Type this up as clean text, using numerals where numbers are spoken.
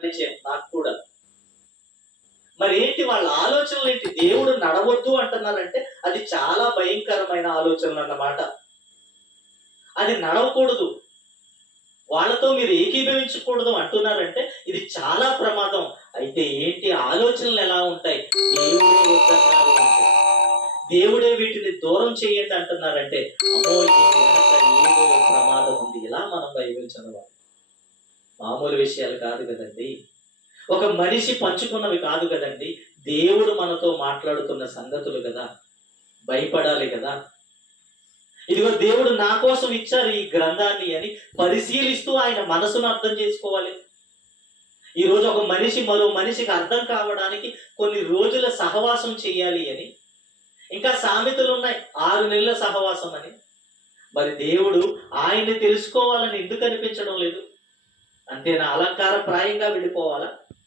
పరిచయం నాకు కూడా. మరి ఏంటి వాళ్ళ ఆలోచనలు ఏంటి? దేవుడు నడవద్దు అంటున్నారంటే అది చాలా భయంకరమైన ఆలోచనలు అన్నమాట. అది నడవకూడదు. వాళ్ళతో మీరు ఏకీభవించకూడదు అంటున్నారంటే ఇది చాలా ప్రమాదం. అయితే ఏంటి ఆలోచనలు ఎలా ఉంటాయి? దేవుడే వద్దన్నారు అంటే, దేవుడే వీటిని దూరం చేయండి అంటున్నారంటే, అమ్మో దీని వెనక ఏదో ప్రమాదం ఉంది. ఇలా మనం బైబిల్ చదవాలి. మామూలు విషయాలు కాదు కదండి. ఒక మనిషి పంచుకున్నవి కాదు కదండి. దేవుడు మనతో మాట్లాడుతున్న సంగతులు కదా. భయపడాలి కదా. ఇదిగో దేవుడు నా కోసం ఇచ్చారు ఈ గ్రంథాన్ని అని పరిశీలిస్తూ ఆయన మనసును అర్థం చేసుకోవాలి. ఈ రోజు ఒక మనిషి మరో మనిషికి అర్థం కావడానికి కొన్ని రోజుల సహవాసం చేయాలి అని, ఇంకా సామెతలు ఉన్నాయి 6 నెలల సహవాసం అని. మరి దేవుడు ఆయన్ని తెలుసుకోవాలని ఎందుకు అనిపించడం లేదు? అంతేనా? అలంకార ప్రాయంగా వెళ్ళిపోవాలా?